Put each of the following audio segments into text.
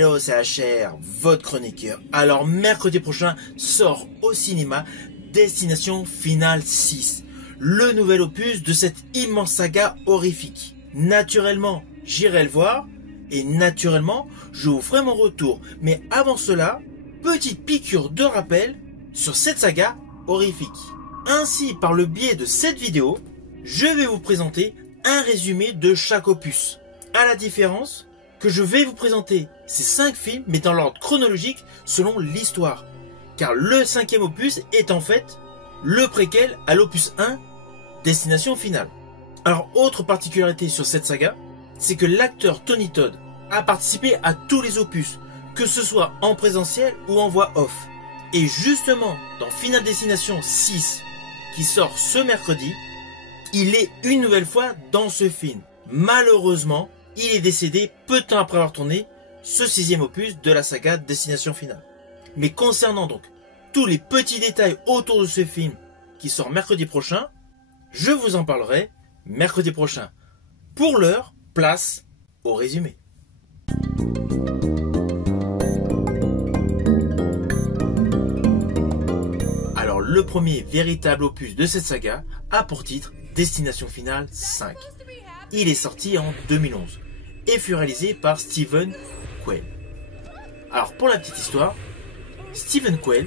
Hello, c'est HR, votre chroniqueur. Alors, mercredi prochain sort au cinéma Destination Finale 6, le nouvel opus de cette immense saga horrifique. Naturellement, j'irai le voir et naturellement, je vous ferai mon retour. Mais avant cela, petite piqûre de rappel sur cette saga horrifique. Ainsi, par le biais de cette vidéo, je vais vous présenter un résumé de chaque opus. À la différence que je vais vous présenter ces 5 films, mais dans l'ordre chronologique selon l'histoire. Car le 5e opus est en fait le préquel à l'opus 1, Destination Finale. Alors, autre particularité sur cette saga, c'est que l'acteur Tony Todd a participé à tous les opus, que ce soit en présentiel ou en voix off. Et justement, dans Final Destination 6, qui sort ce mercredi, il est une nouvelle fois dans ce film. Malheureusement, il est décédé peu de temps après avoir tourné ce 6e opus de la saga Destination Finale. Mais concernant donc tous les petits détails autour de ce film qui sort mercredi prochain, je vous en parlerai mercredi prochain. Pour l'heure, place au résumé. Alors, le premier véritable opus de cette saga a pour titre Destination Finale 5. Il est sorti en 2011 et fut réalisé par Stephen Quayle. Alors, pour la petite histoire, Stephen Quayle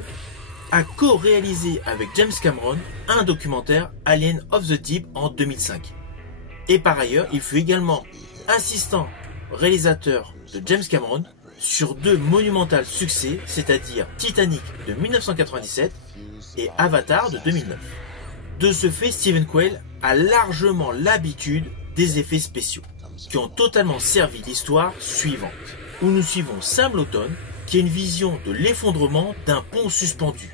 a co-réalisé avec James Cameron un documentaire Alien of the Deep en 2005. Et par ailleurs, il fut également assistant réalisateur de James Cameron sur 2 monumentaux succès, c'est-à-dire Titanic de 1997 et Avatar de 2009. De ce fait, Stephen Quayle a largement l'habitude des effets spéciaux, qui ont totalement servi l'histoire suivante, où nous suivons Sam Lawton, qui a une vision de l'effondrement d'un pont suspendu.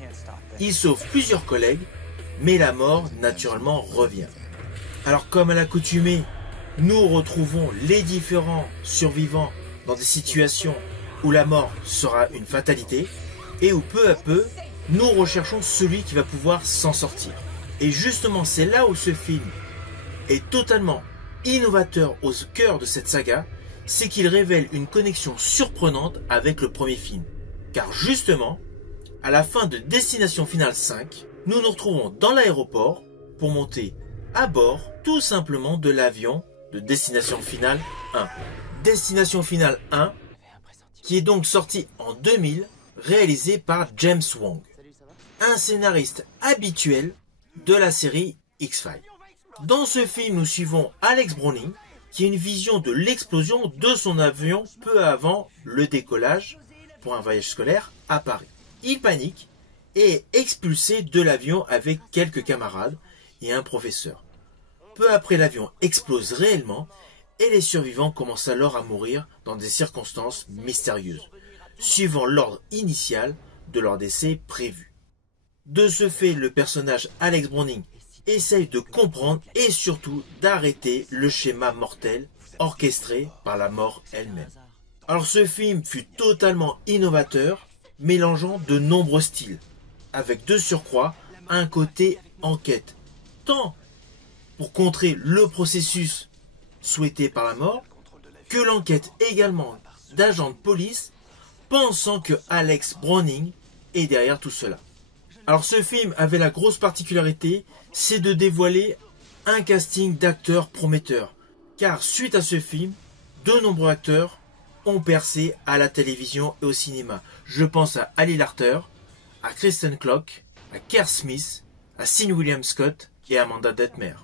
Il sauve plusieurs collègues, mais la mort naturellement revient. Alors comme à l'accoutumée, nous retrouvons les différents survivants dans des situations où la mort sera une fatalité, et où peu à peu, nous recherchons celui qui va pouvoir s'en sortir. Et justement, c'est là où ce film est totalement innovateur au cœur de cette saga, c'est qu'il révèle une connexion surprenante avec le premier film. Car justement, à la fin de Destination Finale 5, nous nous retrouvons dans l'aéroport pour monter à bord tout simplement de l'avion de Destination Finale 1. Destination Finale 1, qui est donc sorti en 2000, réalisé par James Wong, un scénariste habituel de la série X-Files. Dans ce film, nous suivons Alex Browning, qui a une vision de l'explosion de son avion peu avant le décollage pour un voyage scolaire à Paris. Il panique et est expulsé de l'avion avec quelques camarades et un professeur. Peu après, l'avion explose réellement et les survivants commencent alors à mourir dans des circonstances mystérieuses, suivant l'ordre initial de leur décès prévu. De ce fait, le personnage Alex Browning essaye de comprendre et surtout d'arrêter le schéma mortel orchestré par la mort elle-même. Alors ce film fut totalement innovateur, mélangeant de nombreux styles, avec de surcroît un côté enquête, tant pour contrer le processus souhaité par la mort, que l'enquête également d'agents de police pensant que Alex Browning est derrière tout cela. Alors ce film avait la grosse particularité, c'est de dévoiler un casting d'acteurs prometteurs. Car suite à ce film, de nombreux acteurs ont percé à la télévision et au cinéma. Je pense à Ali Larter, à Kristen Clock, à Kerr Smith, à Sean William Scott et à Amanda Detmer.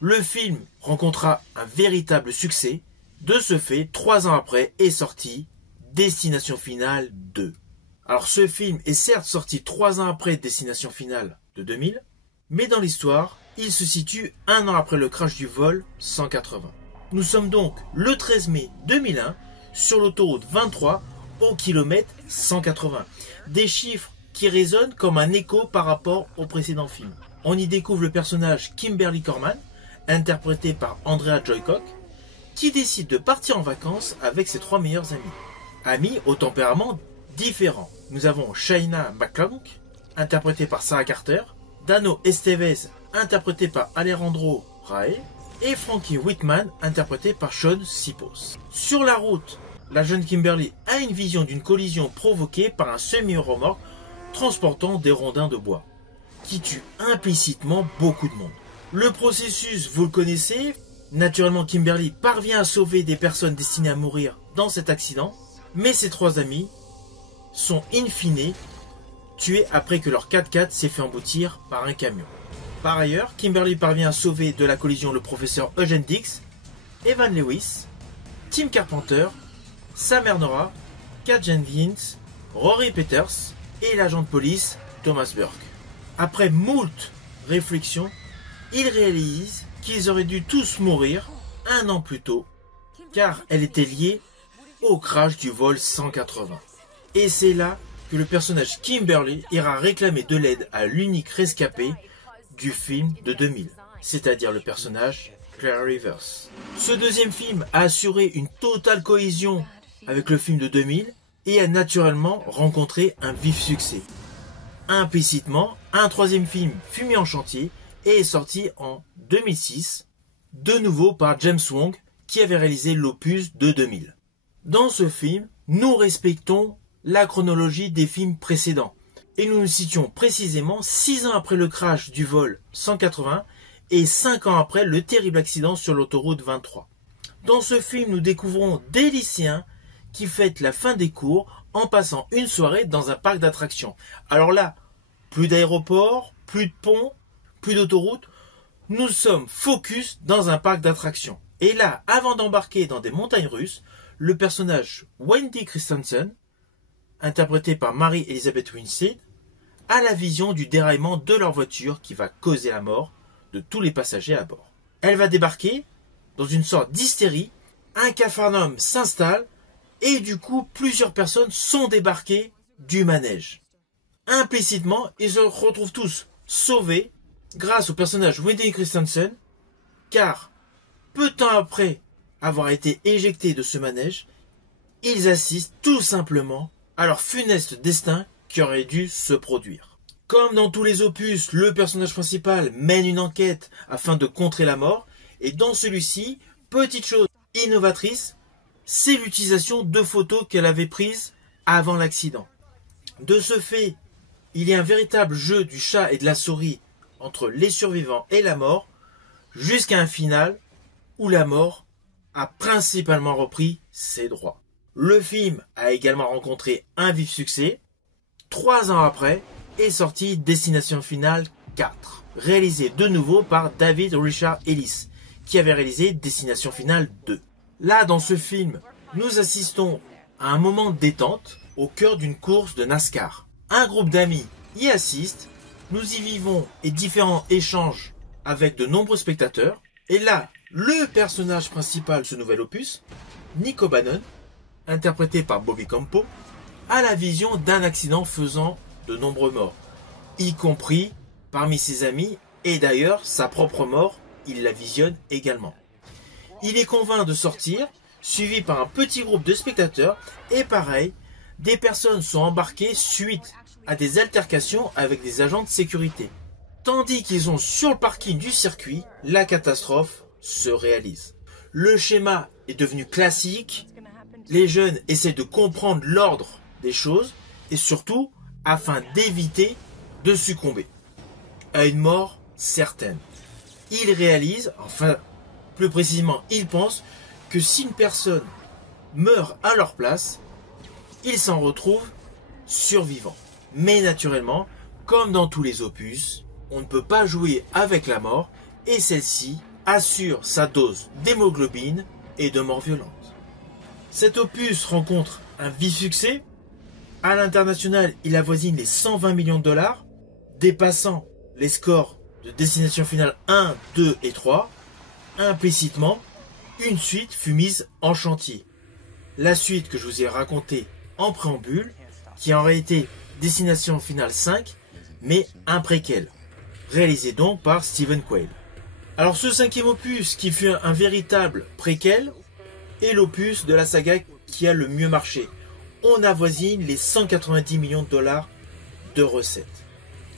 Le film rencontra un véritable succès. De ce fait, 3 ans après est sorti Destination Finale 2. Alors ce film est certes sorti 3 ans après Destination Finale de 2000, mais dans l'histoire, il se situe 1 an après le crash du vol 180. Nous sommes donc le 13 mai 2001 sur l'autoroute 23 au kilomètre 180. Des chiffres qui résonnent comme un écho par rapport au précédent film. On y découvre le personnage Kimberly Corman, interprété par Andrea Joycock, qui décide de partir en vacances avec ses 3 meilleurs amis. Amis au tempérament différent. Nous avons Shaina McClung, interprétée par Sarah Carter, Dano Estevez, interprété par Alejandro Rae, et Frankie Whitman, interprété par Sean Sipos. Sur la route la jeune Kimberly a une vision d'une collision provoquée par un semi-remorque transportant des rondins de bois, qui tue implicitement beaucoup de monde. Le processus, vous le connaissez. Naturellement, Kimberly parvient à sauver des personnes destinées à mourir dans cet accident, mais ses 3 amis sont in fine tués après que leur 4x4 s'est fait emboutir par un camion. Par ailleurs, Kimberly parvient à sauver de la collision le professeur Eugene Dix, Evan Lewis, Tim Carpenter, sa mère Nora, Kat Jenkins, Rory Peters et l'agent de police Thomas Burke. Après moult réflexions, ils réalisent qu'ils auraient dû tous mourir 1 an plus tôt, car elle était liée au crash du vol 180. Et c'est là que le personnage Kimberly ira réclamer de l'aide à l'unique rescapé du film de 2000, c'est-à-dire le personnage Claire Rivers. Ce deuxième film a assuré une totale cohésion avec le film de 2000 et a naturellement rencontré un vif succès. Implicitement, un 3e film fut mis en chantier et est sorti en 2006, de nouveau par James Wong qui avait réalisé l'opus de 2000. Dans ce film, nous respectons la chronologie des films précédents et nous nous situons précisément 6 ans après le crash du vol 180 et 5 ans après le terrible accident sur l'autoroute 23. Dans ce film, nous découvrons des lycéens qui fêtent la fin des cours en passant une soirée dans un parc d'attractions. Alors là, plus d'aéroport, plus de pont, plus d'autoroute, nous sommes focus dans un parc d'attractions. Et là, avant d'embarquer dans des montagnes russes, le personnage Wendy Christensen, interprété par Mary Elizabeth Winstead, a la vision du déraillement de leur voiture qui va causer la mort de tous les passagers à bord. Elle va débarquer dans une sorte d'hystérie, un capharnaüm s'installe et du coup plusieurs personnes sont débarquées du manège. Implicitement, ils se retrouvent tous sauvés grâce au personnage Wendy Christensen, car peu de temps après avoir été éjectés de ce manège, ils assistent tout simplement à leur funeste destin qui aurait dû se produire. Comme dans tous les opus, le personnage principal mène une enquête afin de contrer la mort, et dans celui-ci, petite chose innovatrice, c'est l'utilisation de photos qu'elle avait prises avant l'accident. De ce fait, il y a un véritable jeu du chat et de la souris entre les survivants et la mort, jusqu'à un final où la mort a principalement repris ses droits. Le film a également rencontré un vif succès. 3 ans après est sorti Destination Finale 4, réalisé de nouveau par David Richard Ellis, qui avait réalisé Destination Finale 2. Là, dans ce film, nous assistons à un moment de détente au cœur d'une course de NASCAR. Un groupe d'amis y assiste, nous y vivons et différents échanges avec de nombreux spectateurs. Et là, le personnage principal de ce nouvel opus, Nick O'Bannon, interprété par Bobby Campo, a la vision d'un accident faisant de nombreux morts, y compris parmi ses amis, et d'ailleurs sa propre mort, il la visionne également. Il est convaincu de sortir, suivi par un petit groupe de spectateurs, et pareil, des personnes sont embarquées suite à des altercations avec des agents de sécurité. Tandis qu'ils sont sur le parking du circuit, la catastrophe se réalise. Le schéma est devenu classique, les jeunes essaient de comprendre l'ordre des choses, et surtout, afin d'éviter de succomber à une mort certaine. Ils réalisent, enfin, plus précisément, ils pensent que si une personne meurt à leur place, ils s'en retrouvent survivants. Mais naturellement, comme dans tous les opus, on ne peut pas jouer avec la mort et celle-ci assure sa dose d'hémoglobine et de mort violente. Cet opus rencontre un vif succès. À l'international, il avoisine les 120 millions de dollars, dépassant les scores de Destination Finale 1, 2 et 3. Implicitement, une suite fut mise en chantier. La suite que je vous ai racontée en préambule, qui est en réalité Destination Finale 5, mais un préquel, réalisé donc par Stephen Quayle. Alors ce 5e opus, qui fut un véritable préquel, est l'opus de la saga qui a le mieux marché. On avoisine les 190 millions de dollars de recettes.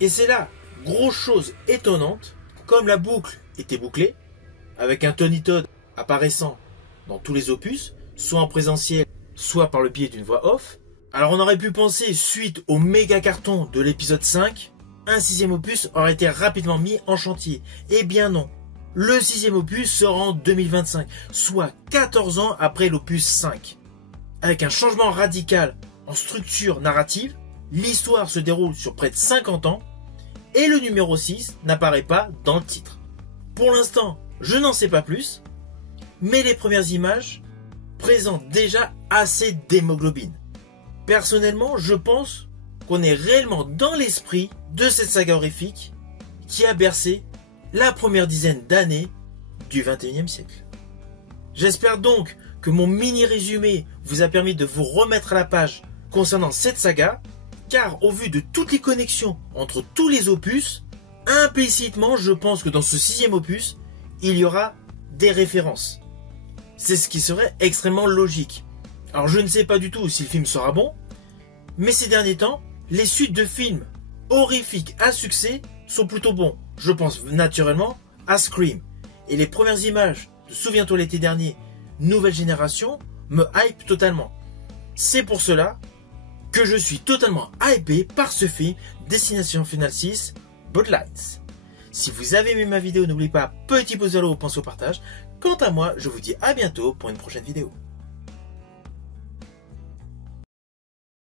Et c'est là, grosse chose étonnante, comme la boucle était bouclée, avec un Tony Todd apparaissant dans tous les opus, soit en présentiel, soit par le biais d'une voix off. Alors on aurait pu penser, suite au méga carton de l'épisode 5, un 6e opus aurait été rapidement mis en chantier. Eh bien non. Le 6e opus sera en 2025, soit 14 ans après l'opus 5. Avec un changement radical en structure narrative, l'histoire se déroule sur près de 50 ans et le numéro 6 n'apparaît pas dans le titre. Pour l'instant, je n'en sais pas plus, mais les premières images présentent déjà assez d'hémoglobine. Personnellement, je pense qu'on est réellement dans l'esprit de cette saga horrifique qui a bercé la première dizaine d'années du 21e siècle. J'espère donc que mon mini résumé vous a permis de vous remettre à la page concernant cette saga, car au vu de toutes les connexions entre tous les opus, implicitement je pense que dans ce 6e opus, il y aura des références. C'est ce qui serait extrêmement logique. Alors je ne sais pas du tout si le film sera bon, mais ces derniers temps, les suites de films horrifiques à succès sont plutôt bons. Je pense naturellement à Scream. Et les premières images de Souviens-toi l'été dernier, nouvelle génération, me hype totalement. C'est pour cela que je suis totalement hypé par ce film Destination Finale 6, Bloodlines. Si vous avez aimé ma vidéo, n'oubliez pas, petit pouce vers le haut, pensez au partage. Quant à moi, je vous dis à bientôt pour une prochaine vidéo.